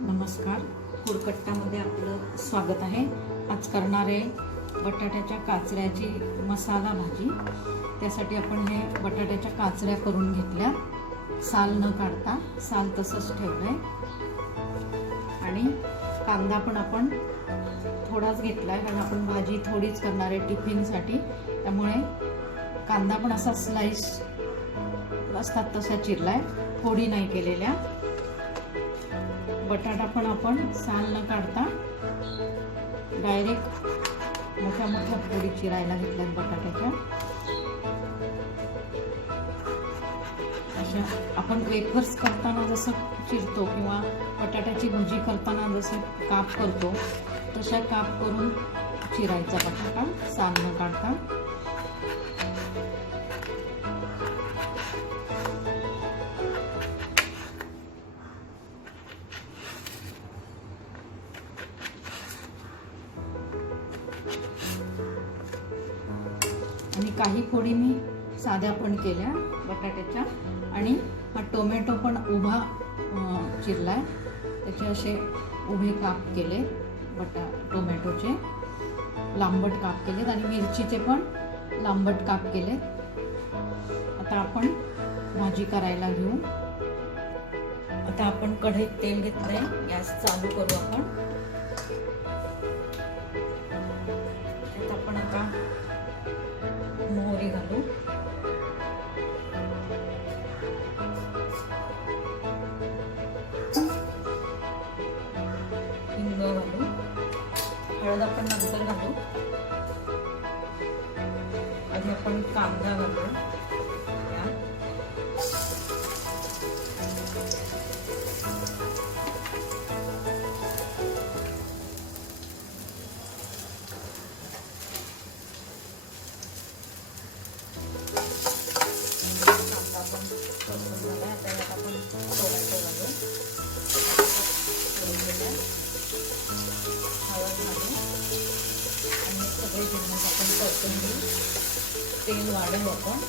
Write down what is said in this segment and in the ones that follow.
नमस्कार. फूडकट्टामध्ये आपलं स्वागत आहे. आज करणार आहे बटाट्याच्या काचऱ्याची मसाला भाजी. त्यासाठी आपण हे बटाट्याच्या काचऱ्या करून घेतल्या. साल न काढता साल तसंच ठेवलं आहे आणि कांदा पण आपण थोडाच घेतला आहे कारण आपण भाजी थोडीच करणार आहे टिफिनसाठी. त्यामुळे कांदा पण असा स्लाईस असतात तसा चिरलाय. फोडी नाही केलेल्या. बटाटा पण आपण साल न काढता डायरेक्ट मोठ्या मोठ्या पोळी चिरायला घेतल्यात बटाट्याच्या. अशा आपण वेफर्स करताना जसं चिरतो किंवा बटाट्याची भजी करताना जसं काप करतो तशा काप करून चिरायचा बटाटा साल न काढता. काही फोडी मी साध्या पण केल्या बटाट्याच्या. आणि हा टोमॅटो पण उभा चिरलाय. त्याचे असे उभे काप केले बटा टोमॅटोचे. लांबट काप केलेत आणि मिरचीचे पण लांबट काप केलेत. आता आपण भाजी करायला घेऊ. आता आपण कढईत तेल घेतलंय गॅस चालू करू आपण. आपण कांदा घालू यात. तेल वाढवू आपण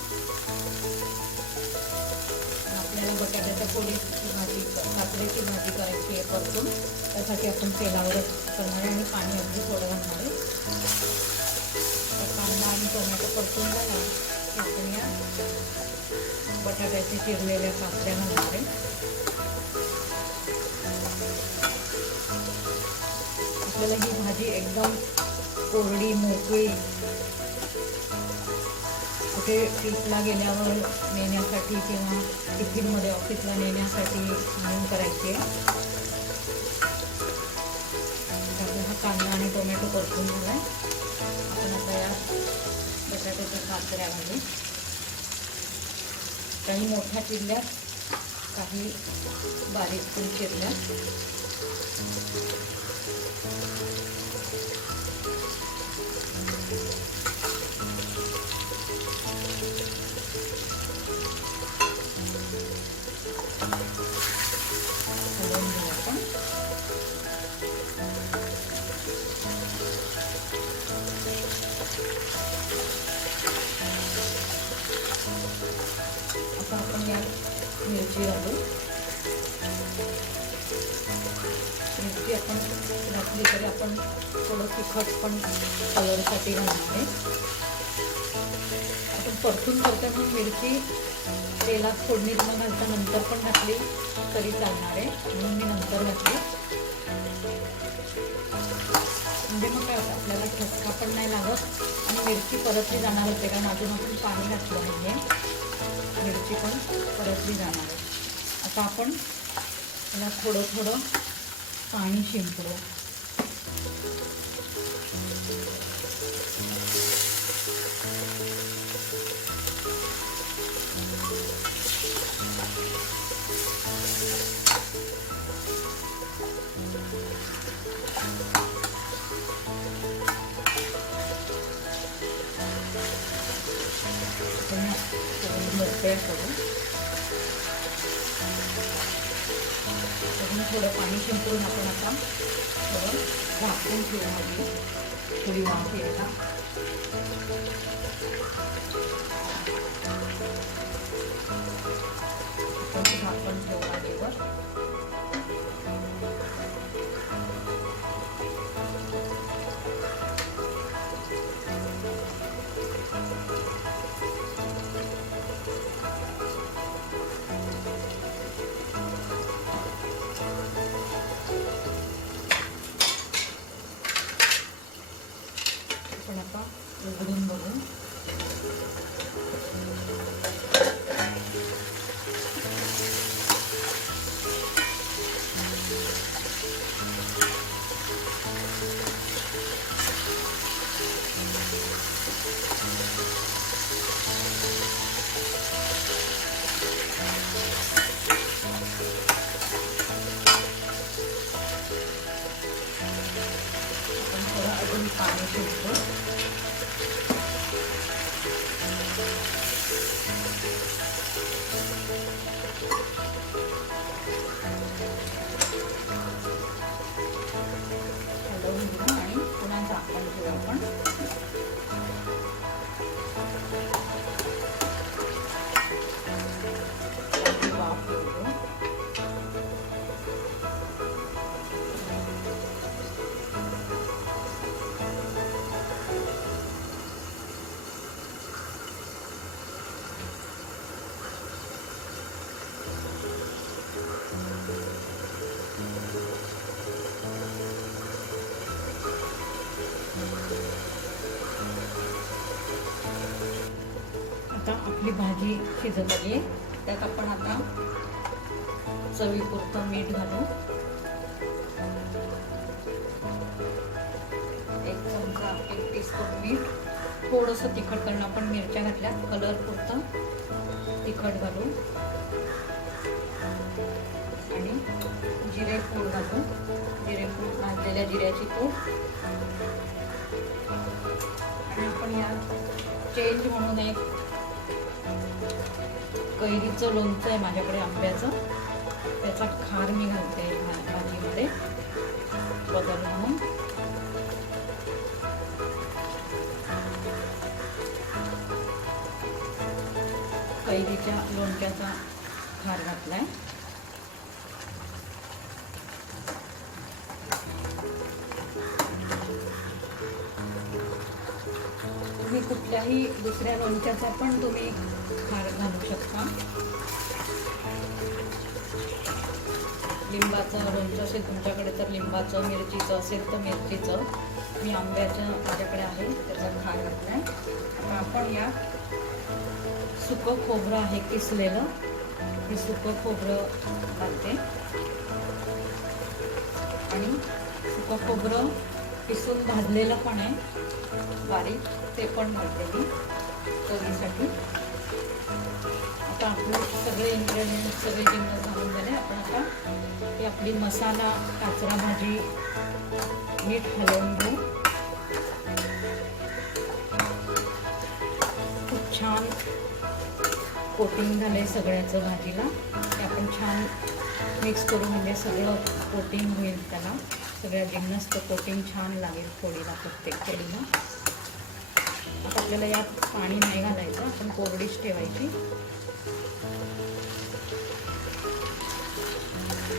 आपल्याला बटाट्याच्या पोळीची भाजी काकड्याची भाजी करायची आहे परतून. त्यासाठी आपण तेलावर करणार आहे आणि पाणी अगदी थोडं घालणार आहे. तर कांदा आणि टोमॅटो परतून झाला की आपण या बटाट्याच्या चिरलेल्या काकड्या घालणार आहे. आपल्याला ही भाजी एकदम कोरडी मोकळी कुठे ट्रिपला गेल्यावर नेण्यासाठी किंवा टिफिनमध्ये ऑफिसला नेण्यासाठी म्हणून करायची. आहे हा कांदा आणि टोमॅटो परतून झाला आहे आपण आता या बटाट्याच्या काचऱ्या घालू काही मोठ्या चिरल्या काही बारीक पण चिरल्यात मिरची घालू. मिरची आपण घातली तरी आपण थोडं तिखट पण कलरसाठी घालणार आहे. आपण परतून करताना मिरची तेलात फोडणीत न घालता नंतर पण घातली तरी चालणार आहे. म्हणून मी नंतर घातली. म्हणजे मग काय होतं आपल्याला ठसका पण नाही लागत आणि मिरची परतली जाणार होते कारण अजून आपण पाणी घातलं नाही आहे मिरची पण परतली जाणार आहे. आता आपण त्याला थोडं थोडं पाणी शिंपडू. आपण सगळं मोकळ्या करू थोडं पाणी शिंपून आपण आता थोडं झाकून ठेवू हवी थोडी वाफ यायला पाणी सुटतं हलवून घेऊ आणि पुन्हा झाकण ठेवू आपण. आपली भाजी शिजवली आहे. त्यात आपण आता चवीपुरतं मीठ घालू. एक चमचा एक टीस्पून मीठ. थोडंसं तिखट करणं आपण मिरच्या घातल्या कलर पुरतं. तिखट घालू. आणि जिरे फूड घालू. जिरे पूड भाजलेल्या जिऱ्याची पूड. आणि आपण या चेंज म्हणून एक कैरीचं लोणचं आहे माझ्याकडे आंब्याचं. त्याचा खार मी घालते भाजीमध्ये. बदल म्हणून. कैरीच्या लोणच्याचा खार घातलाय. तुम्ही कुठल्याही दुसऱ्या लोणच्याचा पण तुम्ही खार घालू शकता. लिंबाचं लोणचं असेल तुमच्याकडे तर लिंबाचं मिरचीचं असेल तर मिरचीचं. मी आंब्याचं माझ्याकडे आहे त्याचा खार घातलाय आपण या सुकं खोबरं आहे किसलेलं. हे सुकं खोबरं घालते. आणि सुकं खोबरं किसून भाजलेलं पण आहे. बारीक ते पण घालते मी. चवीसाठी. आता आपलं सगळे इन्ग्रेडियंट सगळे जिन्नस घालून झाले आपण आता ही आपली मसाला काचरा भाजी मीठ हलवून घेऊ. खूप छान कोटिंग झालंय सगळ्याचं भाजीला. ते आपण छान मिक्स करू म्हणजे सगळं कोटिंग होईल त्याला. सगळ्या जिन्नसचं कोटिंग छान लागेल फोडीला प्रत्येक फोडीला आपल्याला यात पाणी नाही घालायचं आपण कोरडीच ठेवायची.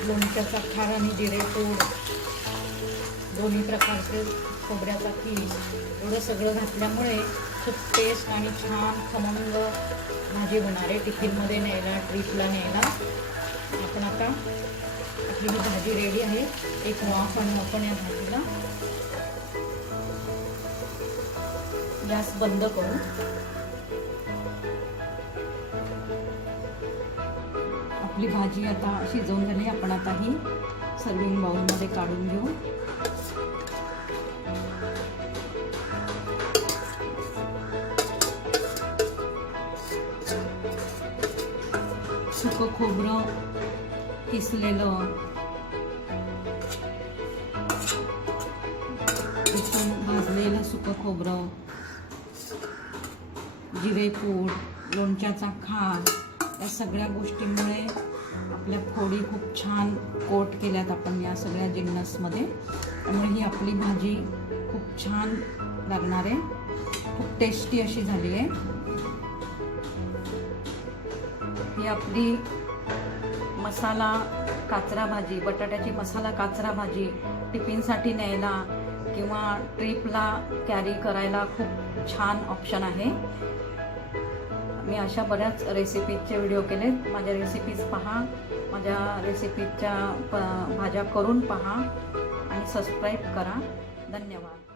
लोणच्याचा खार आणि जिरेपूड दोन्ही प्रकारचे खोबऱ्याचा पीस एवढं सगळं घातल्यामुळे खूप टेस्ट आणि छान खमंग भाजी होणार आहे. टिफिनमध्ये न्यायला ट्रीपला न्यायला. आपण आता आपली ही भाजी रेडी आहे एक वाफ आणि आपण या भाजीला गॅस बंद करू आपली भाजी आता शिजवून झाली आपण आता ही सर्विंग बाउलमध्ये काढून घेऊ. सुकं खोबरं किसलेलं. भाजलेलं सुकं खोबरं. जिरेपूड लोणच्याचा खार या सगळ्या गोष्टींमुळे आपल्या फोडी खूप छान कोट केल्यात आपण या सगळ्या जिन्नसमध्ये. त्यामुळे ही आपली भाजी खूप छान लागणार आहे. खूप टेस्टी अशी झाली आहे. ही आपली मसाला काचरा भाजी बटाट्याची मसाला काचरा भाजी टिफिनसाठी न्यायला किंवा ट्रिपला कॅरी करायला खूप छान ऑप्शन आहे. मी अशा बऱ्याच रेसिपीजचे व्हिडिओ केलेत. माझ्या रेसिपीज पहा. माझ्या रेसिपीजच्या प भाज्या करून पहा. आणि सबस्क्राईब करा. धन्यवाद.